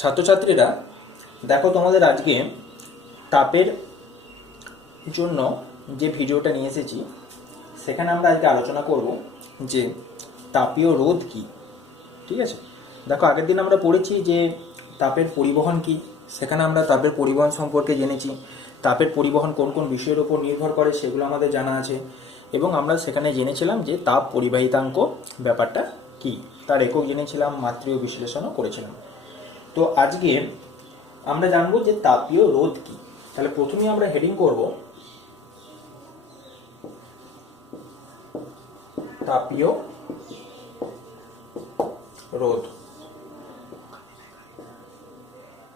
ছাত্রছাত্রীরা দেখো, তোমাদের আজকে তাপের জন্য যে ভিডিওটা নিয়ে এসেছি সেখানে আমরা আজকে আলোচনা করব যে তাপীয় রোধ কি। ঠিক আছে, দেখো আগের দিন আমরা পড়েছি যে তাপের পরিবহন কি, সেখানে আমরা তাপের পরিবহন সম্পর্কে জেনেছি। তাপের পরিবহন কোন কোন বিষয়ের উপর নির্ভর করে সেগুলো আমাদের জানা আছে, এবং আমরা সেখানে জেনেছিলাম যে তাপ পরিবাহিতাঙ্ক ব্যাপারটা কি, তার একক জেনেছিলাম, মাত্রীয় বিশ্লেষণও করেছিলাম। তো আজকে আমরা জানবো যে তাপীয় রোধ কি। তাহলে প্রথমেই আমরা হেডিং করব তাপীয় রোধ।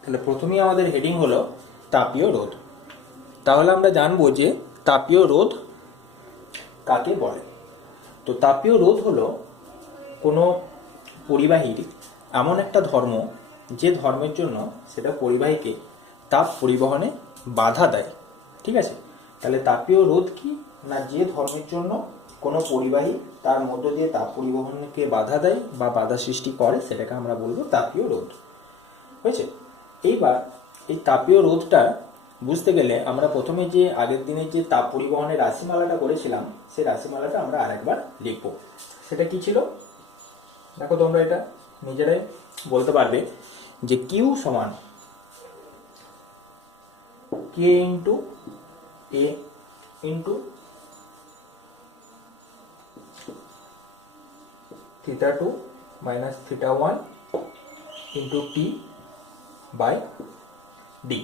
তাহলে প্রথমেই আমাদের হেডিং হলো তাপীয় রোধ। তাহলে আমরা জানবো যে তাপীয় রোধ কাকে বলে। তো তাপীয় রোধ হলো কোনো পরিবাহীর এমন একটা ধর্ম যে ধর্মের জন্য সেটা পরিবাহীকে তাপ পরিবহনে বাধা দেয়। ঠিক আছে, তাহলে তাপীয় রোধ কি না, যে ধর্মের জন্য কোনো পরিবাহী তার মধ্য দিয়ে তাপ পরিবহনকে বাধা দেয় বা বাধা সৃষ্টি করে সেটাকে আমরা বলবো তাপীয় রোধ। হয়েছে? এইবার এই তাপীয় রোধটা বুঝতে গেলে আমরা প্রথমে যে আগের দিনে যে তাপ পরিবহনের রাশিমালাটা করেছিলাম সেই রাশিমালাটা আমরা আরেকবার লিখব। সেটা কি ছিল দেখো, তোমরা এটা নিজেরাই বলতে পারবে যে কিউ সমান K into A into theta 2 minus theta 1 into T by D,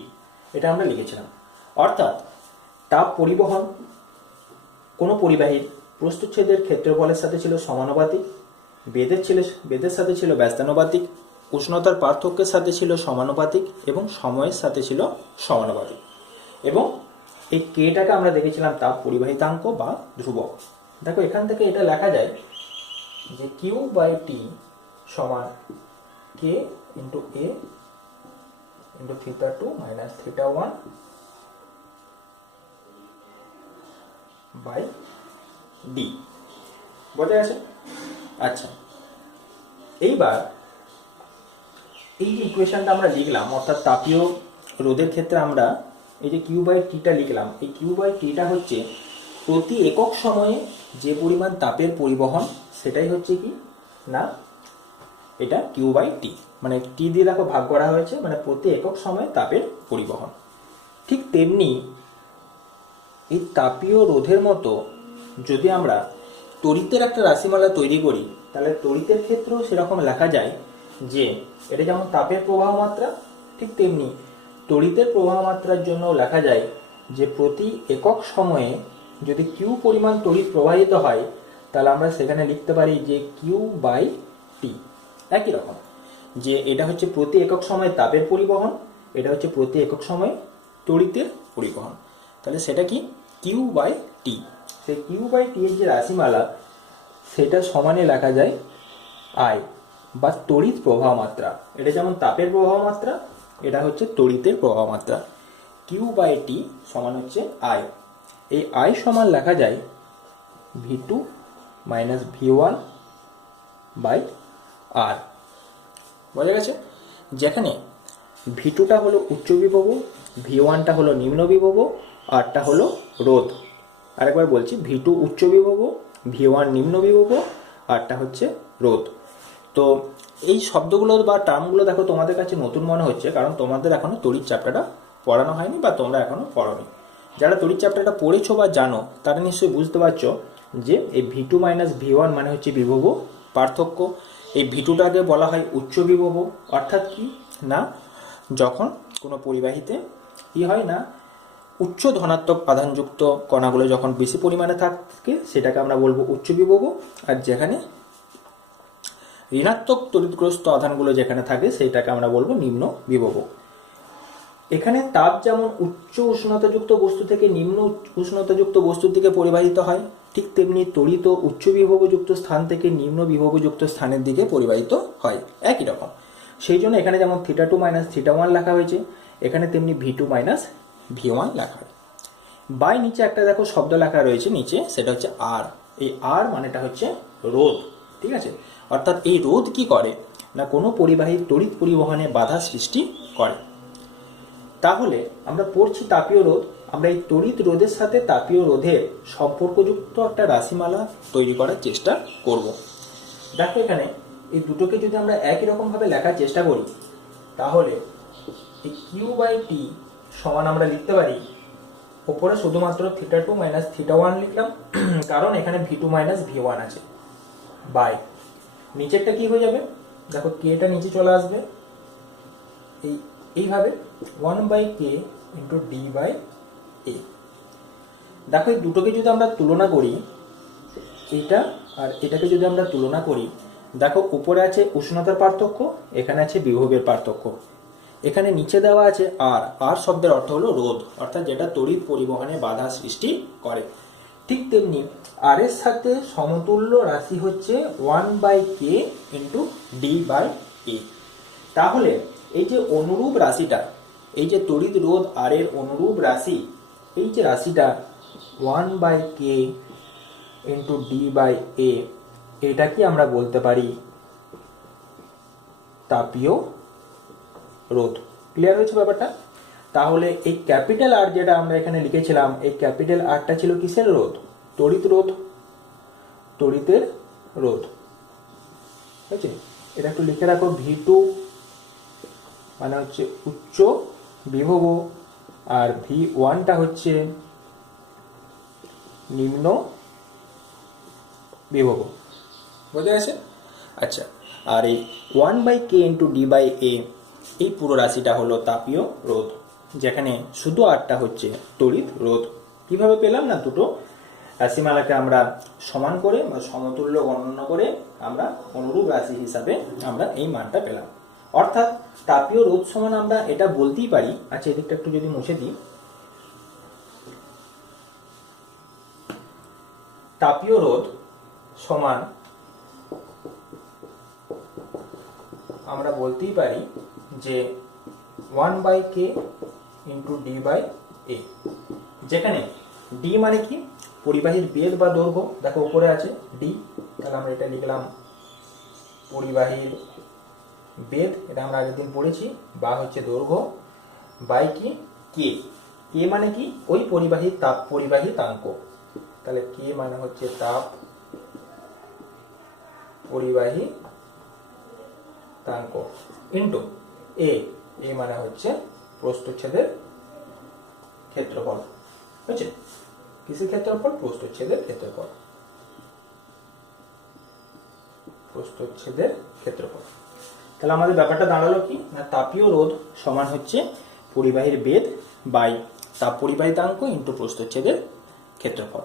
এটা আমরা লিখেছিলাম। অর্থাৎ তাপ পরিবহন কোনো পরিবাহীর প্রস্থচ্ছেদের ক্ষেত্রফলের সাথে ছিল সমানুপাতিক, বেদের সাথে ছিল ব্যস্তানুপাতিক, উষ্ণতার পার্থক্যের সাথে ছিল সমানুপাতিক এবং সময়ের সাথে ছিল সমানুপাতিক। এবং এই কেটাকে আমরা দেখেছিলাম তাপ পরিবাহিতাঙ্ক বা ধ্রুবক। দেখো এখান থেকে এটা লেখা যায় যে কিউ বাই টি সমান K into A into theta 2 minus theta 1 by D. বোঝা গেছে? আচ্ছা, এইবার এই যে ইকুয়েশনটা আমরা লিখলাম, অর্থাৎ তাপীয় রোধের ক্ষেত্রে আমরা এই যে কিউ বাই টিটা লিখলাম, এই কিউ বাই টিটা হচ্ছে প্রতি একক সময়ে যে পরিমাণ তাপের পরিবহন সেটাই হচ্ছে কি না, এটা কিউ বাই টি, মানে টি দিয়ে দেখো ভাগ করা হয়েছে, মানে প্রতি একক সময়ে তাপের পরিবহন। ঠিক তেমনি এই তাপীয় রোধের মতো যদি আমরা তড়িতের একটা রাশিমালা তৈরি করি তাহলে তড়িতের ক্ষেত্রেও সেরকম লেখা যায় যে এটা যেমন তাপের প্রবাহ মাত্রা, ঠিক তেমনি তড়িতের প্রবাহ মাত্রার জন্য লেখা যায় যে প্রতি একক সময়ে যদি কিউ পরিমাণ তড়িৎ প্রবাহিত হয় তাহলে আমরা সেখানে লিখতে পারি যে কিউ বাই টি। একই রকম যে এটা হচ্ছে প্রতি একক সময়ে তাপের পরিবহন, এটা হচ্ছে প্রতি একক সময়ে তড়িতের পরিবহন। তাহলে সেটা কি কিউ বাই টি। সেই কিউ বাই টি এর যে রাশিমালা সেটা সমানে লেখা যায় আই বা তড়িৎ প্রবাহ মাত্রা। এটা যেমন তাপের প্রবাহ মাত্রা, এটা হচ্ছে তড়িতের প্রবাহ মাত্রা। কিউ বাই টি সমান হচ্ছে আই। এই আই সমান লেখা যায় V2 মাইনাস V1 বাই আর। বোঝা গেছে? যেখানে V2টা হলো উচ্চ বিভব, V1টা হলো নিম্ন বিভব, আরটা হলো রোধ। আরেকবার বলছি, V2 উচ্চ বিভব, V1 নিম্ন বিভব, আরটা হচ্ছে রোধ। তো এই শব্দগুলো বা টার্মগুলো দেখো তোমাদের কাছে নতুন মনে হচ্ছে, কারণ তোমাদের এখনো তড়িৎ চ্যাপ্টারটা পড়ানো হয়নি বা তোমরা এখনো পড়োনি। যারা তড়িৎ চ্যাপ্টারটা পড়েছো বা জানো তারা নিশ্চয়ই বুঝতে পারছো যে এই V2 মাইনাস V1 মানে হচ্ছে বিভব পার্থক্য। এই V2টাকে বলা হয় উচ্চ বিভব। অর্থাৎ কি না, যখন কোনো পরিবাহীতে কি হয় না, উচ্চ ধনাত্মক আধানযুক্ত কণাগুলো যখন বেশি পরিমাণে থাকে সেটাকে আমরা বলবো উচ্চ বিভব, আর যেখানে ঋণাত্মক তড়িৎগ্রস্ত আধানগুলো যেখানে থাকে সেইটাকে আমরা বলবো নিম্ন বিভব। এখানে তাপ যেমন উচ্চ উষ্ণতাযুক্ত বস্তু থেকে নিম্ন উষ্ণতাযুক্ত বস্তুর দিকে পরিবাহিত হয়, ঠিক তেমনি তড়িৎ উচ্চ বিভবযুক্ত স্থান থেকে নিম্ন বিভবযুক্ত স্থানের দিকে পরিবাহিত হয় একই রকম। সেই জন্য এখানে যেমন থিটা 2 মাইনাস থিটা 1 লেখা হয়েছে, এখানে তেমনি V2 মাইনাস V1 লেখা হয়। বাই নিচে একটা দেখো শব্দ লেখা রয়েছে নিচে, সেটা হচ্ছে আর। এই আর মানেটা হচ্ছে রোধ। ঠিক আছে, অর্থাৎ এই রোধ কি করে না কোনো পরিবাহীর তড়িৎ পরিবহনে বাধা সৃষ্টি করে। তাহলে আমরা পড়ছি তাপীয় রোধ, আমরা এই তড়িৎ রোধের সাথে তাপীয় রোধের সম্পর্কযুক্ত একটা রাশিমালা তৈরি করার চেষ্টা করব। দেখো এখানে এই দুটোকে যদি আমরা একই রকম ভাবে লেখার চেষ্টা করি, তাহলে এই Q/T সমান আমরা লিখতে পারি, উপরে শুধুমাত্র θ2 - θ1 লিখলাম, কারণ এখানে V2 - V1 আছে, বাই নিচেরটা কি হয়ে যাবে, দেখো K টা নিচে চলে আসবে এইভাবে 1/K × D/A। দেখো এই দুটোকে যদি আমরা তুলনা করি, এইটা আর এটাকে যদি আমরা তুলনা করি, দেখো উপরে আছে উষ্ণতার পার্থক্য, এখানে আছে বিভবের পার্থক্য, এখানে নিচে দেওয়া আছে আর। আর শব্দের অর্থ হলো রোধ, অর্থাৎ যেটা তড়িৎ পরিবহনে বাধা সৃষ্টি করে। ঠিক তেমনি আর এর সাথে সমতুল্য রাশি হচ্ছে 1/K × D/A। তাহলে এই যে অনুরূপ রাশিটা, এই যে তড়িৎ রোধ আর এর অনুরূপ রাশি, এই যে রাশিটা 1/K × D/A, এটা কি আমরা বলতে পারি তাপীয় রোধ। ক্লিয়ার হয়েছে ব্যাপারটা? তাহলে এই ক্যাপিটাল আর যেটা আমরা এখানে লিখেছিলাম, এই ক্যাপিটাল আরটা ছিল কিসের রোধ? তড়িৎ রোধ, তড়িতের রোধ। ঠিক আছে, এটা একটু লিখে রাখো। V2 মানে হচ্ছে উচ্চ বিভব, আর V1টা হচ্ছে নিম্ন বিভব। বোঝা গেছে? আচ্ছা, আর এই 1/K × D/A এই পুরো রাশিটা হলো তাপীয় রোধ, যেখানে শুধু আরটা হচ্ছে তড়িৎ রোধ। কিভাবে পেলাম না, দুটো রাশিমালাকে আমরা সমান করে বা সমতুল্য গণনা করে আমরা অনুরূপ রাশি হিসাবে আমরা এই মানটা পেলাম। অর্থাৎ তাপীয় রোধ সমান আমরা এটা বলতেই পারি। আচ্ছা, এদিকটা একটু যদি মুছে দিই, তাপীয় রোধ সমান আমরা বলতেই পারি যে 1/K × D/A, যেখানে D মানে কি? পরিবাহীর বেধ বা দৈর্ঘ্য। দেখো উপরে আছে D, তাহলে আমরা এটা লিখলাম পরিবাহীর বেধ, এটা আমরা আগের দিন পড়েছি, বা হচ্ছে দৈর্ঘ্য, বাই কি K। K মানে কি? ওই পরিবাহী তাপ পরিবাহিতাঙ্ক, তাহলে K মানে হচ্ছে তাপ পরিবাহিতাঙ্ক ইন্টু A, A মানে হচ্ছে প্রস্থচ্ছেদের ক্ষেত্রফল। বুঝছে? কিসের ক্ষেত্রফল? প্রস্থচ্ছেদের ক্ষেত্রফল, প্রস্থচ্ছেদের ক্ষেত্রফল। তাহলে আমাদের ব্যাপারটা দাঁড়ালো কি না, তাপীয় রোধ সমান হচ্ছে পরিবাহীর বেধ বাই তাপ পরিবাহিতাঙ্ক ইন্টু প্রস্থচ্ছেদের ক্ষেত্রফল।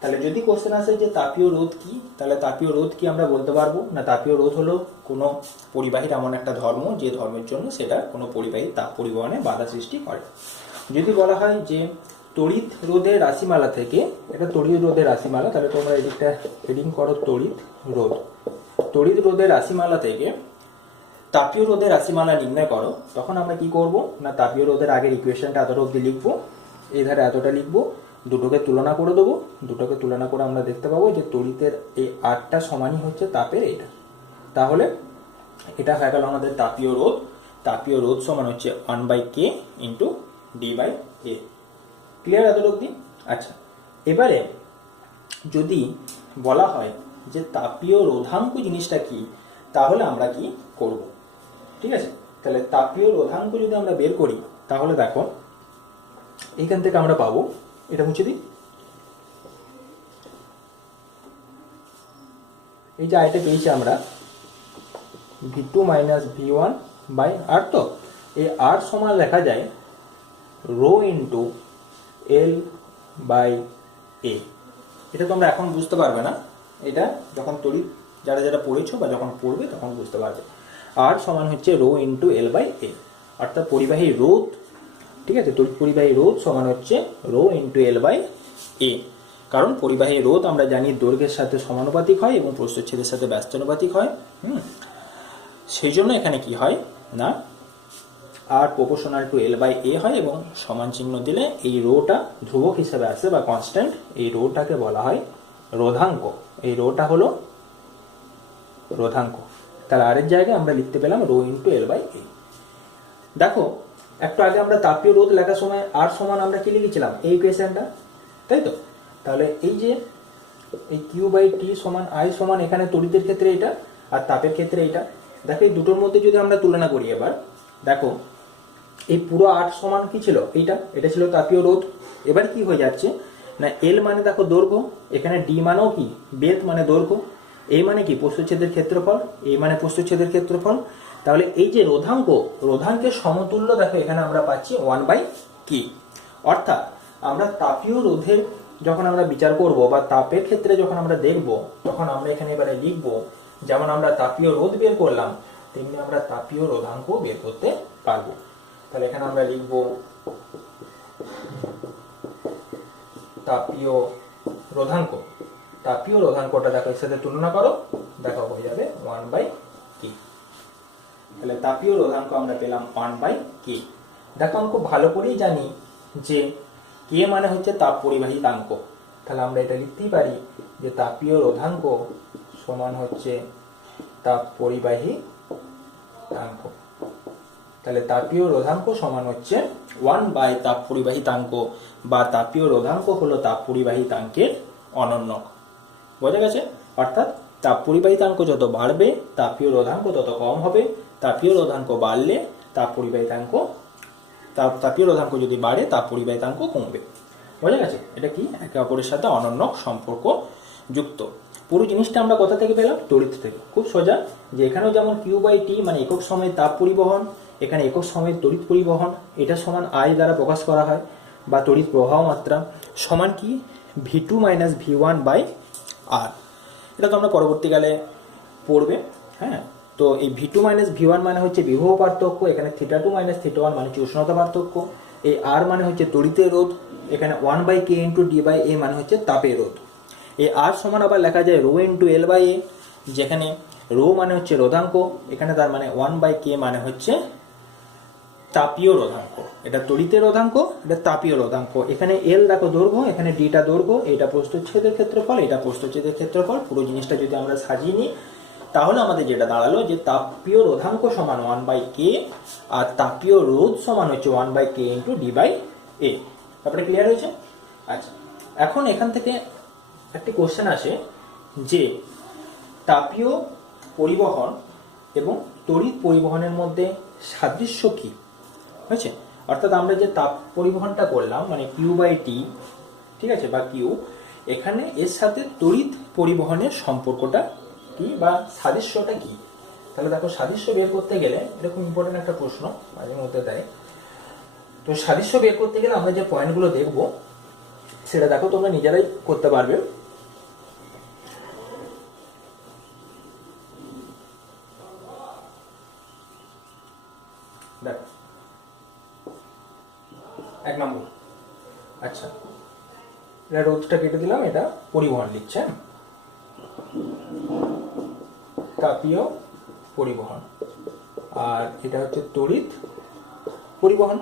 তাহলে যদি কোশ্চেন আসে যে তাপীয় রোধ কি, তাহলে তাপীয় রোধ কি আমরা বলতে পারবো না, তাপীয় রোধ হলো কোনো পরিবাহীর এমন একটা ধর্ম যে ধর্মের জন্য সেটা কোনো পরিবাহী তাপ পরিবহনে বাধা সৃষ্টি করে। যদি বলা হয় যে তড়িৎ রোধের রাশিমালা থেকে, এটা তড়িৎ রোধের রাশিমালা, তাহলে তোমরা এদিকটা হেডিং করো তড়িৎ রোধ। তড়িৎ রোধের রাশিমালা থেকে তাপীয় রোধের রাশিমালা নির্ণয় করো, তখন আমরা কি করব না, তাপীয় রোধের আগের ইকুয়েশনটা এতটা অবধি লিখবো, এই ধারে এতটা লিখবো, দুটোকে তুলনা করে দেবো। দুটোকে তুলনা করে আমরা দেখতে পাবো যে তড়িতের এই আরটা সমানই হচ্ছে তাপের এটা। তাহলে এটা হয়ে গেল আমাদের তাপীয় রোধ। তাপীয় রোধ সমান হচ্ছে 1/K × D/A। ক্লিয়ার এতটা অবধি? আচ্ছা, এবারে যদি বলা হয় যে তাপীয় রোধাঙ্ক জিনিসটা কি, তাহলে আমরা কি করব? ঠিক আছে, তাহলে তাপীয় রোধাঙ্ক যদি আমরা বের করি, তাহলে দেখো এইখান থেকে আমরা পাবো, এটা মুছে দিই, এই যে আইটা পেয়েছি আমরা V2 - V1 বাই R। তো এই R সমান লেখা যায় রো ইন্টু L/A। এটা তোমরা এখন বুঝতে পারবে না, এটা যখন তড়িৎ যারা যারা পড়েছো বা যখন পড়বে তখন বুঝতে পারবে। R সমান হচ্ছে রো ইন্টু L/A, অর্থাৎ পরিবাহী রোধ। ঠিক আছে, তড়িৎ পরিবাহী রোধ সমান হচ্ছে রো ইন্টু L/A, কারণ পরিবাহী রোধ আমরা জানি দৈর্ঘ্যের সাথে সমানুপাতিক হয় এবং প্রস্থচ্ছেদের সাথে ব্যস্তানুপাতিক হয়। সেই জন্য এখানে কি হয় না, আর প্রপোর্শনাল টু L/A হয়, এবং সমান চিহ্ন দিলে এই রোটা ধ্রুবক হিসেবে আসে বা কনস্ট্যান্ট। এই রোটাকে বলা হয় রোধাঙ্ক। এই রোটা হলো রোধাঙ্ক। তাহলে আর এর জায়গায় আমরা লিখতে পেলাম রো ইন্টু এল বাই এ। দেখো একটু আগে আমরা তাপীয় রোধ লেখার সময় আর সমান আমরা কি লিখেছিলাম এই ইকুয়েশনটা, তাই তো? তাহলে এই যে এই কিউ বাই টি সমান আই সমান এখানে তড়িতের ক্ষেত্রে এটা আর তাপের ক্ষেত্রে এটা। দেখো এই দুটোর মধ্যে যদি আমরা তুলনা করি এবার, দেখো এই পুরো 8 সমান কি ছিল, এটা ছিল তাপীয় রোধ। এবার কি হয়ে যাচ্ছে না, এল মানে দেখো দৈর্ঘ্য, এখানে ডি মানেও কি বেধ মানে দৈর্ঘ্য, এই মানে কি প্রস্থচ্ছেদের ক্ষেত্রফল, এই মানে প্রস্থচ্ছেদের ক্ষেত্রফল। তাহলে এই যে রোধাঙ্কের সমতুল্য দেখো এখানে আমরা পাচ্ছি 1/k। অর্থাৎ আমরা তাপীয় রোধের যখন আমরা বিচার করব বা তাপের ক্ষেত্রে যখন আমরা দেখব, তখন আমরা এখানে এবারে লিখব যেমন আমরা তাপীয় রোধ বের করলাম তেমনি আমরা তাপীয় রোধাঙ্ক বের করতে পারবো। তাহলে এখানে আমরা লিখব তাপীয় রোধাঙ্ক। তাপীয় রোধাঙ্কটা দেখো এর সাথে তুলনা করো, দেখো হয়ে যাবে 1/k। তাহলে তাপীয় রোধাঙ্ক আমরা পেলাম 1/k। দেখো আমি খুব ভালো করেই জানি যে কে মানে হচ্ছে তাপ পরিবাহিতাঙ্ক। তাহলে আমরা এটা লিখতেই পারি যে তাপীয় রোধাঙ্ক সমান হচ্ছে তাপ পরিবাহিতাঙ্ক। তাহলে তাপীয় রোধাঙ্ক সমান হচ্ছে 1 তাপ পরিবাহিতাঙ্ক, বা তাপীয় রোধাঙ্ক হলো তাপ পরিবাহিতাঙ্কের অনন্যক। বোঝা গেছে? অর্থাৎ তাপ পরিবাহিতাঙ্ক যত বাড়বে তাপীয় রোধাঙ্ক তত কম হবে, তাপীয় রোধাঙ্ক বাড়লে তাপীয় রোধাঙ্ক যদি বাড়ে তাপ পরিবাহিতাঙ্ক কমবে। বোঝা গেছে? এটা কি একে অপরের সাথে অনন্যক সম্পর্ক যুক্ত। পুরো জিনিসটা আমরা কোথা থেকে পেলাম? তড়িৎ থেকে। খুব সোজা, যে এখানেও যেমন কিউ বাই টি মানে একক সময়ে তাপ পরিবহন, এখানে একক সময়ের তড়িৎ পরিবহন, এটা সমান আই দ্বারা প্রকাশ করা হয়, বা তড়িৎ প্রবাহ মাত্রা সমান কি V2 মাইনাস V1 বাই আর। এটা তো আমরা পরবর্তীকালে পড়বে। হ্যাঁ, তো এই V2 মাইনাস V1 মানে হচ্ছে বিভব পার্থক্য, এখানে θ2 মাইনাস θ1 মানে হচ্ছে উষ্ণতা পার্থক্য, এই আর মানে হচ্ছে তড়িতের রোধ, এখানে 1/k ইন্টু ডি বাই এ মানে হচ্ছে তাপের রোধ। এই আর সমান আবার লেখা যায় রো ইন্টু এল বাই এ, যেখানে রো মানে হচ্ছে রোধাঙ্ক, এখানে তার মানে 1/k মানে হচ্ছে তাপীয় রোধাঙ্ক। এটা তড়িতের রোধাঙ্ক, এটা তাপীয় রোধাঙ্ক। এখানে এল দেখো দৈর্ঘ্য, এখানে ডিটা দৈর্ঘ্য, এটা প্রস্থচ্ছেদের ক্ষেত্রফল, এটা প্রস্থচ্ছেদের ক্ষেত্রফল। পুরো জিনিসটা যদি আমরা সাজিয়ে নিই তাহলে আমাদের যেটা দাঁড়ালো যে তাপীয় রোধাঙ্ক সমান 1/k আর তাপীয় রোধ সমান হচ্ছে 1/k ইন্টু ডি বাই এ। তারপরে ক্লিয়ার হয়েছে? আচ্ছা, এখন এখান থেকে একটি কোশ্চেন আসে যে তাপীয় পরিবহন এবং তড়িৎ পরিবহনের মধ্যে সাদৃশ্য কি হয়েছে। অর্থাৎ আমরা যে তাপ পরিবহনটা করলাম মানে কিউ বাই টি, ঠিক আছে, বা কিউ, এখানে এর সাথে তড়িৎ পরিবহনের সম্পর্কটা কি বা সাদৃশ্যটা কি। তাহলে দেখো সাদৃশ্য বের করতে গেলে, এটা খুব ইম্পর্টেন্ট একটা প্রশ্ন মাঝে মধ্যে দেয়। তো সাদৃশ্য বের করতে গেলে আমরা যে পয়েন্টগুলো দেখব সেটা দেখো তোমরা নিজেরাই করতে পারবে। দেখো 1 নম্বর, আচ্ছা এটা রোধটা কেটে দিলাম, এটা পরিবহন লিখছে, তাপীয় পরিবহন, আর এটা হচ্ছে তড়িৎ পরিবহন।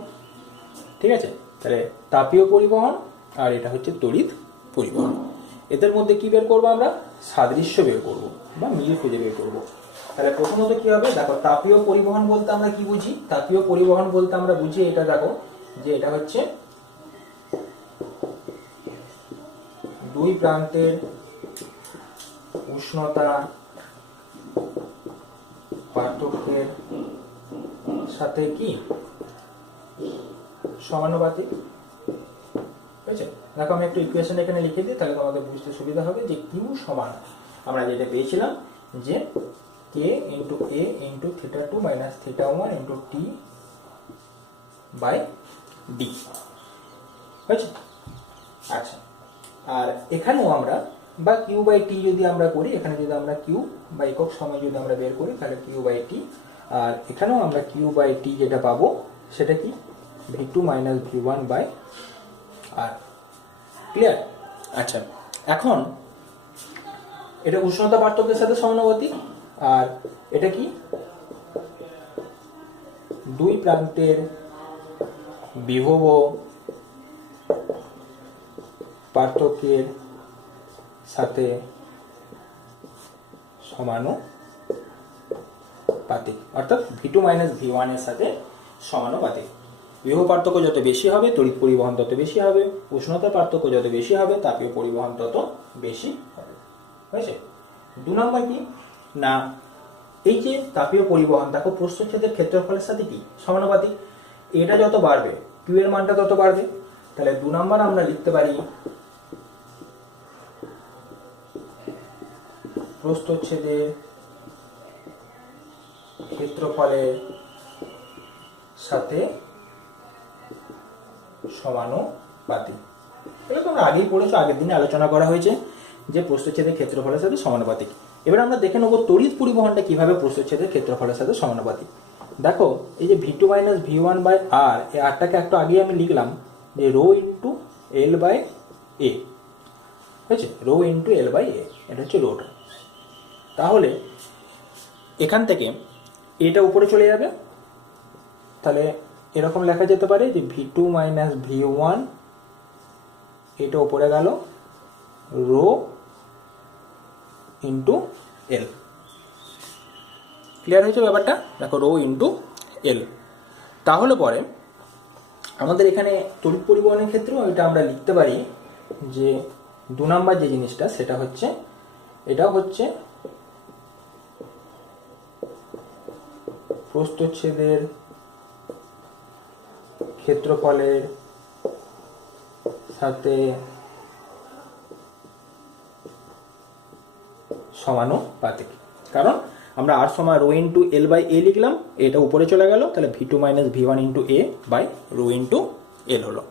ঠিক আছে, তাহলে তাপীয় পরিবহন আর এটা হচ্ছে তড়িৎ পরিবহন। এদের মধ্যে কি বের করবো আমরা? সাদৃশ্য বের করবো বা মিল খুঁজে বের করবো। তাহলে প্রথমত কি হবে, দেখো তাপীয় পরিবহন বলতে আমরা কি বুঝি? তাপীয় পরিবহন বলতে আমরা বুঝি এটা, দেখো যে এটা হচ্ছে দুই প্রান্তের উষ্ণতা পার্থক্যের সাথে কি সমানুপাতিক। বুঝেছো? দেখো আমি একটু ইকুয়েশন এখানে লিখে দিই, তাহলে তোমাদের বুঝতে সুবিধা হবে যে কিউ সমান আমরা যেটা পেয়েছিলাম যে K into A into θ2 minus θ1 into T by D. বুঝেছো? আচ্ছা, আর এখানেও আমরা বা কিউ বাই টি যদি আমরা করি, এখানে যদি আমরা কিউ বা একক সময় যদি আমরা বের করি তাহলে কিউ বাই টি, আর এখানেও আমরা কিউ বাই টি যেটা পাবো সেটা কি V2 minus V1 by R. Clear? আচ্ছা, এখন এটা উষ্ণতা পার্থক্যের সাথে সমানুপাতিক, আর এটা কি দুই প্রান্তের বিভব পার্থক্যের সাথে সমানুপাতিক। সমানুপাতিক, অর্থাৎ V2 মাইনাস V1 এর সাথে সমানুপাতিক। বিভব পার্থক্য যত বেশি হবে তড়িৎ পরিবহন তত বেশি হবে, উষ্ণতার পার্থক্য যত বেশি হবে তাপীয় পরিবহন তত বেশি হবে। হয়েছে? 2 নম্বর কি না, এই যে তাপীয় পরিবহন দেখো প্রস্থচ্ছেদের ক্ষেত্রফলের সাথে কি সমানুপাতিক, এটা যত বাড়বে Q এর মানটা তত বাড়বে। তাহলে 2 নম্বর আমরা লিখতে পারি প্রস্থচ্ছেদের ক্ষেত্রফলের সাথে সমানুপাতিক। এটা তোমরা আগেই পড়েছো, আগের দিনে আলোচনা করা হয়েছে যে প্রস্থচ্ছেদের ক্ষেত্রফলের সাথে সমানুপাতিক। এবার আমরা দেখে নেবো তড়িৎ পরিবহনটা কিভাবে প্রস্থচ্ছেদের ক্ষেত্রফলের সাথে সমানুপাতিক। দেখো এই যে V2 মাইনাস V1 বাই আর, এই আরটাকে একটু আগে আমি লিখলাম যে রো ইন্টু এল বাই এ, হয়েছে? রো ইন্টু এল বাই এ, এটা হচ্ছে রোটা। তাহলে এখান থেকে এটা উপরে চলে যাবে, তাহলে এরকম লেখা যেতে পারে যে V2 মাইনাস V1, এটা উপরে গেল রো ইন্টু এল। ক্লিয়ার হয়েছে ব্যাপারটা? দেখো রো ইন্টু এল। তাহলে পরে আমাদের এখানে তড়িৎ পরিবহনের ক্ষেত্রেও এটা আমরা লিখতে পারি যে 2 নম্বর যে জিনিসটা সেটা হচ্ছে, এটা হচ্ছে প্রস্থচ্ছেদের ক্ষেত্রফলের সাথে সমানুপাতিক। কারণ আমরা আর সমান rho into L by A লিখলাম, এটা উপরে চলে গেল, তাহলে V2 minus V1 into A by rho into L হলো।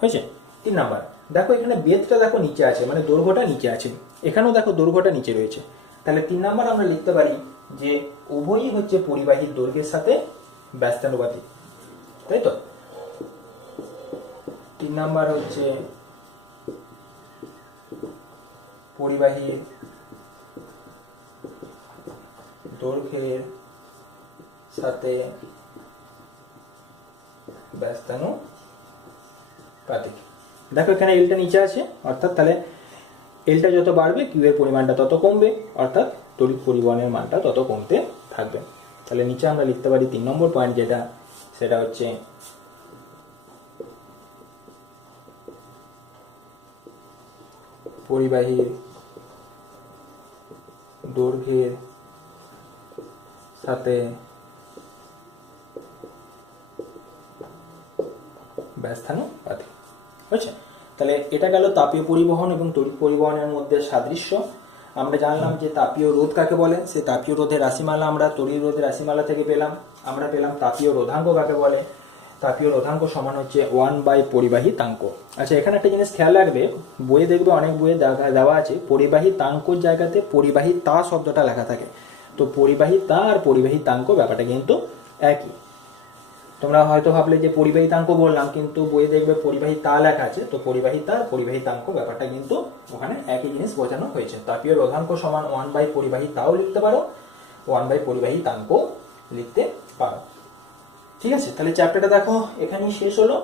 হয়েছে? 3 নাম্বার দেখো এখানে বেধটা দেখো নিচে আছে, মানে দৈর্ঘ্যটা নিচে আছে, এখানেও দেখো দৈর্ঘ্যটা নিচে রয়েছে। তাহলে 3 নাম্বার আমরা লিখতে পারি যে উভয়ই হচ্ছে পরিবাহীর দৈর্ঘ্যের সাথে ব্যস্তানুপাতিক, তাই তো? 3 নাম্বার হচ্ছে পরিবাহীর দৈর্ঘ্যের সাথে ব্যস্তানুপাতিক। দেখো এখানে এলটা নিচে আছে, অর্থাৎ তাহলে এলটা যত বাড়বে কিউ এর পরিমাণটা তত কমবে, অর্থাৎ তড়িৎ পরিবহনের মানটা তত কমতে থাকবে। তাহলে নিচে আমরা লিখতে পারি 3 নম্বর পয়েন্ট যেটা, সেটা হচ্ছে পরিবাহীর দৈর্ঘ্যের সাথে ব্যস্তানুপাতিক। হয়েছে? তাহলে এটা গেল তাপীয় পরিবহন এবং তড়িৎ পরিবহনের মধ্যে সাদৃশ্য। আমরা জানলাম যে তাপীয় রোধ কাকে বলে, সেই তাপীয় রোধের রাশিমালা আমরা তড়িৎ রোধের রাশিমালা থেকে পেলাম। আমরা পেলাম তাপীয় রোধাঙ্ক কাকে বলে, তাপীয় রোধাঙ্ক সমান হচ্ছে 1 বাই পরিবাহিতাঙ্ক। আচ্ছা এখানে একটা জিনিস খেয়াল রাখবে, বইয়ে দেখবে অনেক বইয়ে দেওয়া আছে পরিবাহিতাঙ্কর জায়গাতে পরিবাহিতা শব্দটা লেখা থাকে। তো পরিবাহিতা আর পরিবাহিতাঙ্ক ব্যাপারটা কিন্তু একই। তোমরা হয়তো ভাবলে যে পরিবাহিতাঙ্ক বললাম, কিন্তু বইয়ে দেখবে পরিবাহিতা লেখা আছে, তো পরিবাহিতা আর পরিবাহিতাঙ্ক ব্যাপারটা কিন্তু ওখানে একই জিনিস বোঝানো হয়েছে। তাপীয় রোধাঙ্ক সমান 1 বাই পরিবাহিতাও লিখতে পারো, 1 বাই পরিবাহিতাঙ্ক লিখতে পারো। ঠিক আছে? তাহলে চ্যাপ্টারটা দেখো এখানেই শেষ হলো।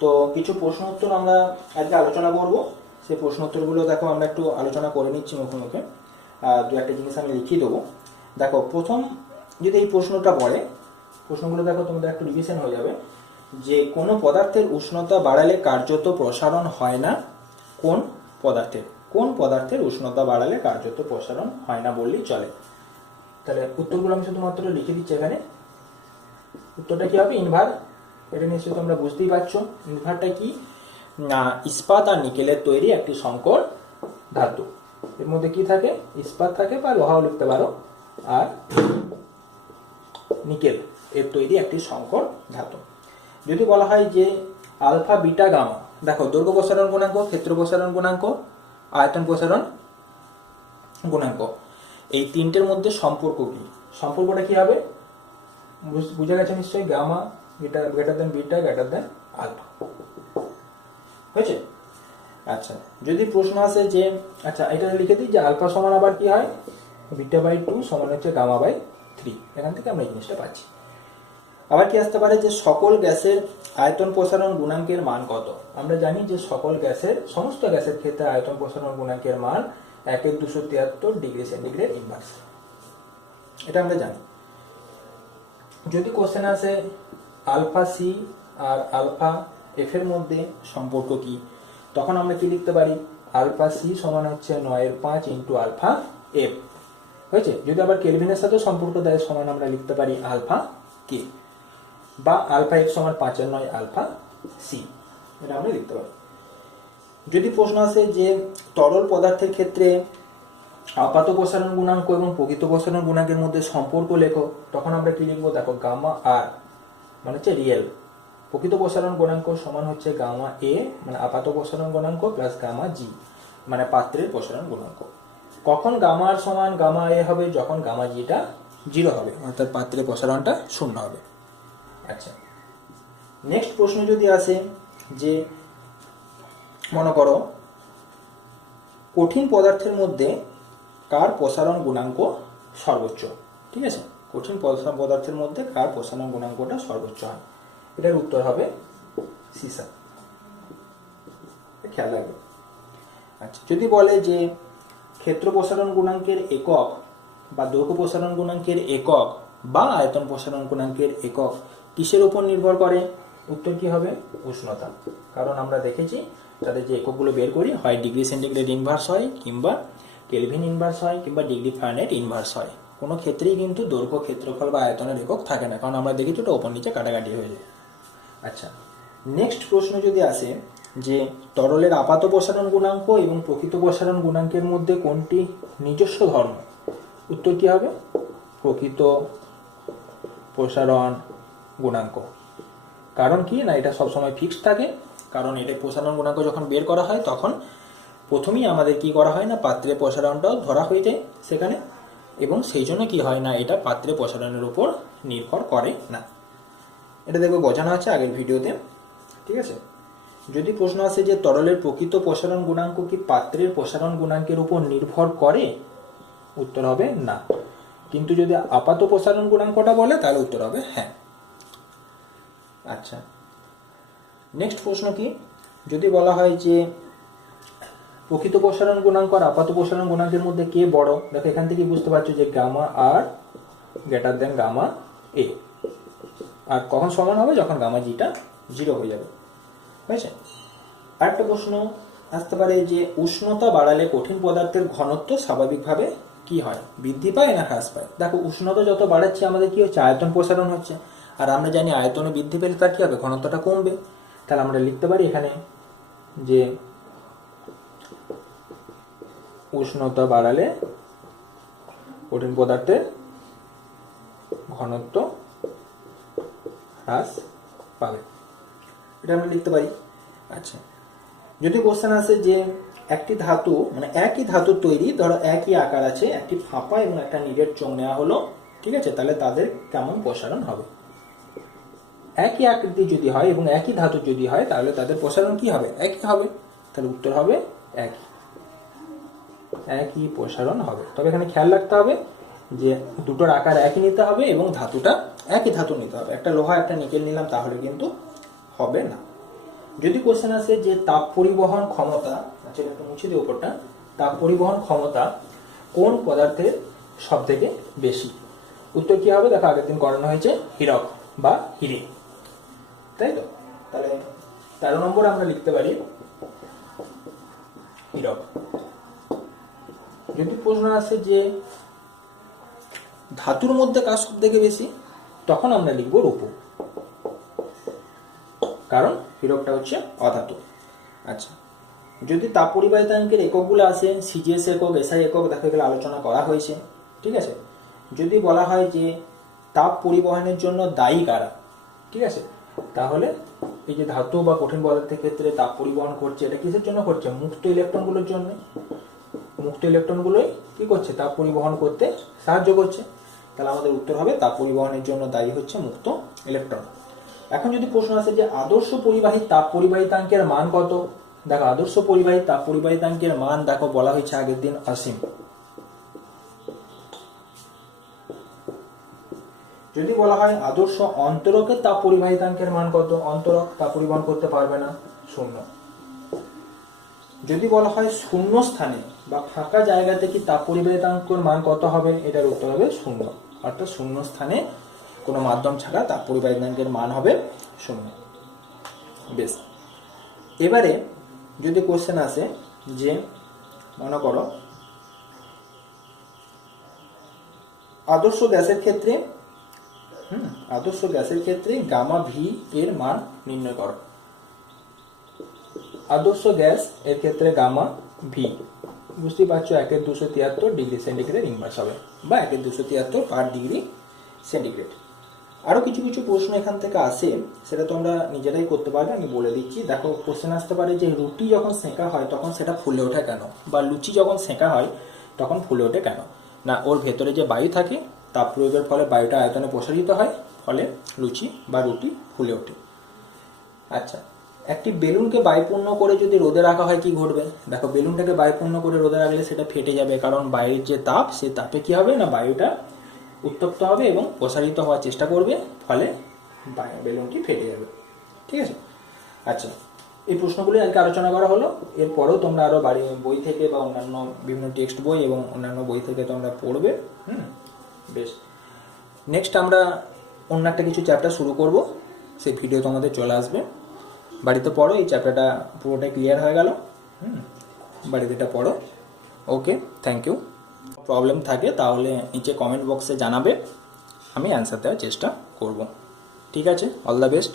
তো কিছু প্রশ্ন উত্তর আমরা আজকে আলোচনা করব, সেই প্রশ্ন উত্তরগুলো দেখো আমরা একটু আলোচনা করে নিচ্ছি মুখে মুখে। 2-1টা জিনিস আমি লিখিয়ে দেবো। দেখো প্রথম যদি এই প্রশ্নটা পড়ে, প্রশ্নগুলো দেখো তোমাদের একটু রিভিশন হয়ে যাবে, যে কোনো পদার্থের উষ্ণতা বাড়ালে কার্যত প্রসারণ হয় না, কোন পদার্থের উষ্ণতা বাড়ালে কার্যত প্রসারণ হয় না বললেই চলে। তাহলে উত্তরগুলো আমি শুধুমাত্র লিখে দিচ্ছি এখানে। উত্তরটা কি হবে? ইনভার। এটা নিশ্চয়ই তোমরা বুঝতেই পারছো। ইনভারটা কি না, ইস্পাত আর নিকেলের তৈরি একটি সংকর ধাতু। এর মধ্যে কি থাকে? ইস্পাত থাকে বা লোহাও লিখতে পারো, আর নিকেল এর তৈরি একটি সংকর ধাতু। যদি বলা হয় যে আলফা বিটা গামা, দেখো দৈর্ঘ্য প্রসারণ গুণাঙ্ক, ক্ষেত্র প্রসারণ গুণাঙ্ক, আয়তন প্রসারণ গুণাঙ্ক, এই তিনটের মধ্যে সম্পর্ক কি? সম্পর্কটা কি হবে? বুঝে গেছে নিশ্চয়ই, gamma greater than beta greater than alpha. হয়েছে? আচ্ছা যদি প্রশ্ন আসে যে আচ্ছা এটা লিখে দিই যে আলফা সমান আবার কি হয়, বিটা বাই 2 সমান হচ্ছে গামা বাই 3, এখান থেকে আমরা এই জিনিসটা পাচ্ছি। আবার কি আসতে পারে যে সকল গ্যাসের আয়তন প্রসারণ গুণাঙ্কের মান কত? আমরা জানি যে সমস্ত গ্যাসের ক্ষেত্রে আয়তন প্রসারণ গুণাঙ্কের মান 1/273 ডিগ্রি সেন্টিগ্রেড ইনভার্স, এটা আমরা জানি। যদি কোশ্চেন আসে আলফা সি আর আলফা এফ এর মধ্যে সম্পর্ক কি, তখন আমরা কি লিখতে পারি, আলফা সি সমান হচ্ছে 9/5 ইন্টু আলফা এফ হয়েছে। যদি আবার কেলভিনের সাথে সম্পর্ক দেয় সমান আমরা লিখতে পারি আলফা কে, বা আলফা এফ সমান 5/9 আলফা সি, এটা আমরা লিখতে পারি। যদি প্রশ্ন আসে যে তরল পদার্থের ক্ষেত্রে আপাত প্রসারণ গুণাঙ্ক এবং প্রকৃত প্রসারণ গুণাঙ্কের মধ্যে সম্পর্ক লেখো, তখন আমরা কি লিখবো, দেখো গামা আর মানে হচ্ছে রিয়েল প্রকৃত প্রসারণ গুণাঙ্ক সমান হচ্ছে গামা এ মানে আপাত প্রসারণ গুণাঙ্ক প্লাস গামা জি মানে পাত্রের প্রসারণ গুণাঙ্ক। কখন গামা আর সমান গামা এ হবে, যখন গামা জিটা 0 হবে, অর্থাৎ পাত্রের প্রসারণটা 0 হবে। আচ্ছা, নেক্সট প্রশ্ন যদি আসে যে মনে করো কঠিন পদার্থের মধ্যে কার প্রসারণ গুণাঙ্ক সর্বোচ্চ, ঠিক আছে, কঠিন পদার্থের মধ্যে কার প্রসারণ গুণাঙ্কটা সর্বোচ্চ হয়, এটার উত্তর হবে সীসা, খেয়াল রাখবে। আচ্ছা, যদি বলে যে ক্ষেত্র প্রসারণ গুণাঙ্কের একক বা দৈর্ঘ্য প্রসারণ গুণাঙ্কের একক বা আয়তন প্রসারণ গুণাঙ্কের একক কিসের উপর নির্ভর করে, উত্তর কি হবে, উষ্ণতা। কারণ আমরা দেখেছি তাদের যে এককগুলো বের করি হয় ডিগ্রি সেন্টিগ্রেড ইনভার্স হয়, কিংবা কেলভিন ইনভার্স হয়, কিংবা ডিগ্রি ফারেনহাইট ইনভার্স হয়। কোনো ক্ষেত্রেই কিন্তু দৈর্ঘ্য, ক্ষেত্রফল বা আয়তনের একক থাকে না, কারণ আমরা দেখেছি ওটা ওপর নিচে কাটাকাটি হয়ে যায়। আচ্ছা, নেক্সট প্রশ্ন যদি আসে যে তরলের আপাত প্রসারণ গুণাঙ্ক এবং প্রকৃত প্রসারণ গুণাঙ্কের মধ্যে কোনটি নিজস্ব ধর্ম, উত্তর কি হবে, প্রকৃত প্রসারণ গুণাঙ্ক। কারণ কি না, এটা সবসময় ফিক্সড থাকে, কারণ এটা প্রসারণ গুণাঙ্ক যখন বের করা হয় তখন প্রথমেই আমাদের কি করা হয় না, পাত্রের প্রসারণটাও ধরা হয়ে যায় সেখানে, এবং সেই জন্য কি হয় না, এটা পাত্রের প্রসারণের উপর নির্ভর করে না। এটা দেখবে বোঝানো আছে আগের ভিডিওতে, ঠিক আছে। যদি প্রশ্ন আসে যে তরলের প্রকৃত প্রসারণ গুণাঙ্ক কি পাত্রের প্রসারণ গুণাঙ্কের উপর নির্ভর করে, উত্তর হবে না। কিন্তু যদি আপাত প্রসারণ গুণাঙ্কটা বলে তাহলে উত্তর হবে হ্যাঁ। আচ্ছা, নেক্সট প্রশ্ন কি, যদি বলা হয় যে প্রকৃত প্রসারণ গুণাঙ্ক আর আপাত প্রসারণ গুণাঙ্কের মধ্যে কে বড়, দেখো এখান থেকে বুঝতে পারছো যে গামা আর গ্রেটার দেন গামা এ, আর কখন সমান হবে, যখন গামা জিটা 0 হয়ে যাবে, বুঝেছে। আরেকটা প্রশ্ন আসতে পারে যে উষ্ণতা বাড়ালে কঠিন পদার্থের ঘনত্ব স্বাভাবিকভাবে কি হয়, বৃদ্ধি পায় না হ্রাস পায়। দেখো উষ্ণতা যত বাড়াচ্ছে আমাদের কি হচ্ছে, আয়তন প্রসারণ হচ্ছে, আর আমরা জানি আয়তনে বৃদ্ধি পেলে তার কি হবে, ঘনত্বটা কমবে। তাহলে আমরা লিখতে পারি এখানে যে উষ্ণতা বাড়ালে কঠিন পদার্থের ঘনত্ব হ্রাস পাবে, এটা আমরা লিখতে পারি। আচ্ছা, যদি কোশ্চেন আসে যে একটি ধাতু মানে একই ধাতুর তৈরি, ধরো একই আকার আছে, একটি ফাঁপা এবং একটা নিরেট চোঙ নেওয়া হলো, ঠিক আছে, তাহলে তাদের কেমন প্রসারণ হবে, একই আকৃতি যদি হয় এবং একই ধাতু যদি হয় তাহলে তাদের প্রসারণ কি হবে, একই হবে। তাহলে উত্তর হবে একই প্রসারণ হবে। তবে এখানে খেয়াল রাখতে হবে যে দুটোর আকার একই নিতে হবে এবং ধাতুটা একই ধাতু নিতে হবে। একটা লোহা একটা নিকেল নিলাম তাহলে কিন্তু হবে না। যদি কোশ্চেন আসে যে তাপ পরিবহন ক্ষমতা, আচ্ছা একটু মুছে দিই উপরটা, তাপ পরিবহন ক্ষমতা কোন পদার্থের সব থেকে বেশি, উত্তর কি হবে, দেখো আগের দিন করানো হয়েছে হীরক বা হিরে, তাই তো। তাহলে 13 নম্বর আমরা লিখতে পারি হীরক। যদি প্রশ্ন আসে যে ধাতুর মধ্যে কার সব থেকে বেশি, তখন আমরা লিখবো রূপ, কারণ হীরকটা হচ্ছে অধাতু। আচ্ছা, যদি তাপ পরিবাহিতাঙ্কের এককগুলো আসে সিজিএস একক, এসআই একক, দেখা গেলে আলোচনা করা হয়েছে, ঠিক আছে। যদি বলা হয় যে তাপ পরিবহনের জন্য দায়ী কারা, ঠিক আছে, তাহলে এই যে ধাতু বা কঠিন পদার্থের ক্ষেত্রে তাপ পরিবহন করছে, এটা কিসের জন্য করছে, মুক্ত ইলেকট্রনগুলোর জন্য। মুক্ত ইলেকট্রনগুলোই কি করছে, তাপ পরিবহন করতে সাহায্য করছে। তাহলে আমাদের উত্তর হবে তাপ পরিবহনের জন্য দায়ী হচ্ছে মুক্ত ইলেকট্রন। এখন যদি প্রশ্ন আসে যে আদর্শ পরিবাহী তাপ পরিবাহিতাঙ্কের মান কত, দেখো আদর্শ পরিবাহী তাপ পরিবাহিতাঙ্কের মান দেখো বলা হয়েছে আগের দিন অসীম। যদি বলা হয় আদর্শ অন্তরকের তাপ পরিবাহিতাঙ্কের মান কত, অন্তরক তাপ পরিবহন করতে পারবে না, 0। যদি বলা হয় শূন্য স্থানে বা ফাঁকা জায়গাতে কি তাপ পরিবাহিতাঙ্কের মান কত হবে, এটার উত্তর হবে 0। অর্থাৎ শূন্য স্থানে কোনো মাধ্যম ছাড়া তাপ পরিবাহীর মান হবে 0। বেশ, এবারে যদি কোশ্চেন আসে যে মনে করো আদর্শ গ্যাসের ক্ষেত্রে গামা ভি এর মান নির্ণয় করো। আদর্শ গ্যাস এর ক্ষেত্রে গামা ভি, বুঝতেই পারছো 1/273 ডিগ্রি সেন্টিগ্রেড ইনভার্স হবে, বা 1/273 পার ডিগ্রি সেন্টিগ্রেড। আরও কিছু কিছু প্রশ্ন এখান থেকে আসে, সেটা তোমরা নিজেরাই করতে পারবে, আমি বলে দিচ্ছি। দেখো, কোশ্চেন আসতে পারে যে রুটি যখন সেঁকা হয় তখন সেটা ফুলে ওঠে কেন, বা লুচি যখন সেঁকা হয় তখন ফুলে ওঠে কেন। না, ওর ভেতরে যে বায়ু থাকে, তাপ প্রয়োগের ফলে বায়ুটা আয়তনে প্রসারিত হয়, ফলে লুচি বা রুটি ফুলে ওঠে। আচ্ছা, একটি বেলুনকে বায়ুপূর্ণ করে যদি রোদে রাখা হয় কি ঘটবে? দেখো, বেলুনটাকে বায়ুপূর্ণ করে রোদে রাখলে সেটা ফেটে যাবে, কারণ বাইরের যে তাপ, সেই তাপে কি হবে না বায়ুটা উত্তপ্ত হবে এবং প্রসারিত হওয়ার চেষ্টা করবে, ফলে বেলুনটি ফেটে যাবে। ঠিক আছে? আচ্ছা, এই প্রশ্নগুলি আজকে আলোচনা করা হলো। এরপরেও তোমরা আরও বই থেকে বা অন্যান্য বিভিন্ন টেক্সট বই এবং অন্যান্য বই থেকে তোমরা পড়বে। বেশ, নেক্সট আমরা অন্য একটা কিছু চ্যাপ্টার শুরু করব, সেই ভিডিও তোমাদের চলে আসবে। বাড়িতে পড়ো, এই চ্যাপ্টারটা পুরোটাই ক্লিয়ার হয়ে গেল। বাড়িতে এটা পড়ো। ওকে, থ্যাংক ইউ। প্রবলেম থাকে তাহলে নিচে কমেন্ট বক্সে জানাবে, আমি অ্যান্সার দেওয়ার চেষ্টা করব। ঠিক আছে, অল দ্য বেস্ট।